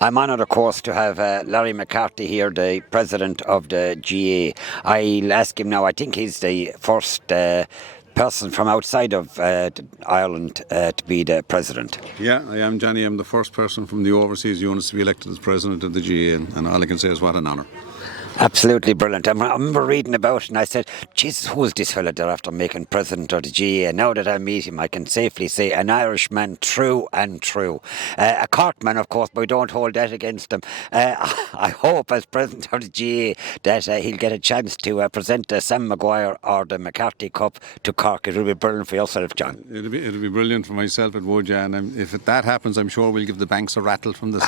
I'm honoured, of course, to have Larry McCarthy here, the president of the GAA. I'll ask him now. I think he's the first person from outside of Ireland to be the president. Yeah, I am, Johnny. I'm the first person from the overseas units to be elected as president of the GAA, and all I can say is what an honour. Absolutely brilliant. I remember reading about it and I said, Jesus, who's this fella they're after making president of the GAA? Now that I meet him, I can safely say an Irishman true and true. A Corkman, of course, but we don't hold that against him. I hope as president of the GAA that he'll get a chance to present the Sam Maguire or the McCarthy Cup to Cork. It will be brilliant for yourself, John. It'll be brilliant for myself, it would, yeah. And if that happens, I'm sure we'll give the banks a rattle from the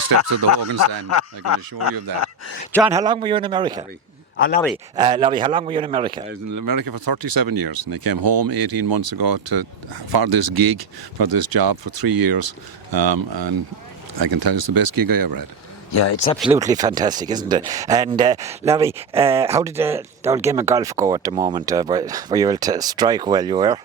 steps of the Hogan stand. I can assure you of that. John, how long were you in America? Larry. Larry, how long were you in America? I was in America for 37 years, and I came home 18 months ago for this gig, for this job, for 3 years, and I can tell you it's the best gig I ever had. Yeah, it's absolutely fantastic, isn't it? And Larry, how did the old game of golf go at the moment? Were you able to strike well? You were?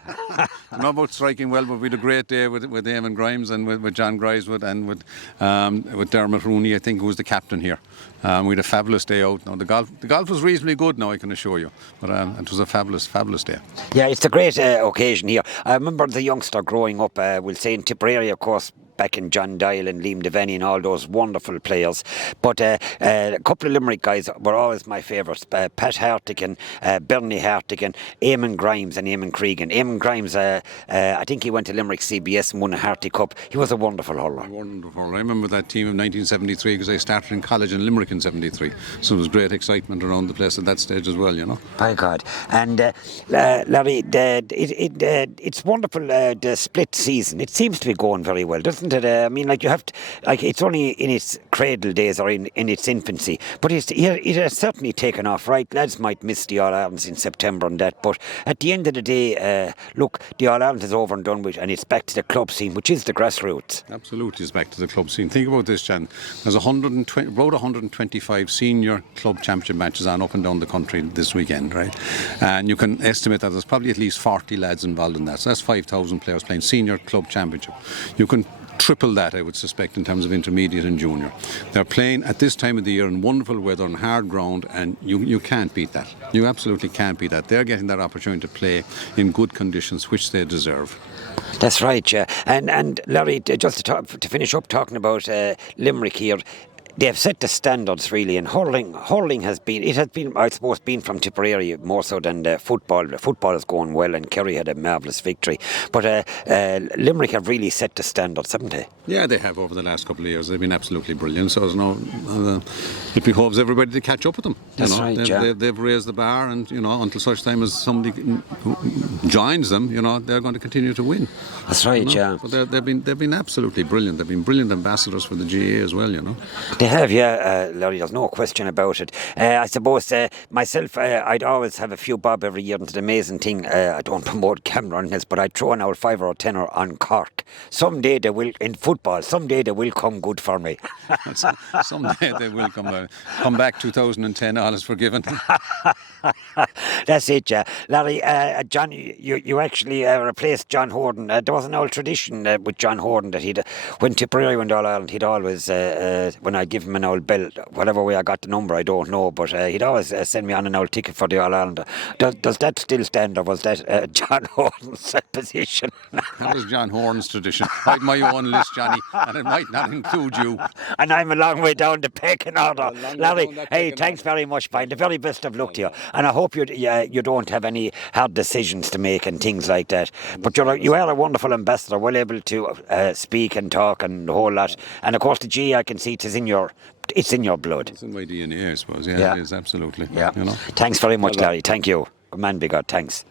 Not about striking well, but we had a great day with Eamon Grimes and with John Griswood and with Dermot Rooney, I think, who was the captain here. We had a fabulous day out. Now the golf was reasonably good now, I can assure you, but it was a fabulous day. Yeah, it's a great occasion here. I remember the youngster growing up, we'll say in Tipperary, of course, back in John Doyle and Liam Devaney and all those wonderful players. But a couple of Limerick guys were always my favourites. Pat Hartigan, Bernie Hartigan, Eamon Grimes and Eamon Cregan. Eamon Grimes, I think he went to Limerick CBS and won a Harty Cup. He was a wonderful hurler. Wonderful. I remember that team of 1973 because I started in college in Limerick in 73. So there was great excitement around the place at that stage as well, you know. By God. And Larry, it's wonderful, the split season. It seems to be going very well, doesn't it? I mean, like you have to, like it's only in its cradle days or in its infancy, but it has certainly taken off. Right, lads might miss the All Irelands in September and that, but at the end of the day, look, the All Ireland is over and done with, and it's back to the club scene, which is the grassroots. Absolutely, it's back to the club scene. Think about this, Jan. There's about 125 senior club championship matches on up and down the country this weekend, right? And you can estimate that there's probably at least 40 lads involved in that. So that's 5,000 players playing senior club championship. You can triple that, I would suspect, in terms of intermediate and junior. They're playing at this time of the year in wonderful weather on hard ground, and you can't beat that. You absolutely can't beat that. They're getting that opportunity to play in good conditions, which they deserve. That's right, yeah. And Larry, just to finish up talking about Limerick here, they have set the standards really, and hurling has been, I suppose, been from Tipperary more so than football. Football is going well, and Kerry had a marvellous victory. But Limerick have really set the standards, haven't they? Yeah, they have over the last couple of years. They've been absolutely brilliant. So there's no, it behoves everybody to catch up with them. That's right, they've raised the bar, and until such time as somebody joins them, they're going to continue to win. That's right, yeah. But they've been absolutely brilliant. They've been brilliant ambassadors for the GAA as well, They have, yeah, Larry, there's no question about it. I suppose myself, I'd always have a few bob every year, and the amazing thing, I don't promote Cameron Hills, but I'd throw an old 5 or a 10 on Cork. Someday they will, in football, someday they will come good for me. Someday they will come back 2010, all is forgiven. That's it, yeah. Larry, John, you actually replaced John Horan. There was an old tradition with John Horan that when Tipperary went All Ireland, he'd always, when I'd give him an old bell, whatever way I got the number, I don't know, but he'd always send me on an old ticket for the All Ireland. Does that still stand, or was that John Horan's position? That was John Horan's tradition. I had my own list, Johnny, and it might not include you. And I'm a long way down the pecking order. Larry, hey, thanks very much, Brian. The very best of luck to you. And I hope you don't have any hard decisions to make and things like that. But you are a wonderful ambassador, well able to speak and talk and the whole lot. And of course, the G, I can see it's in your blood. It's in my DNA, I suppose. Yeah, it is, absolutely. Yeah. Thanks very much, Larry. Thank you. Good man, be God. Thanks.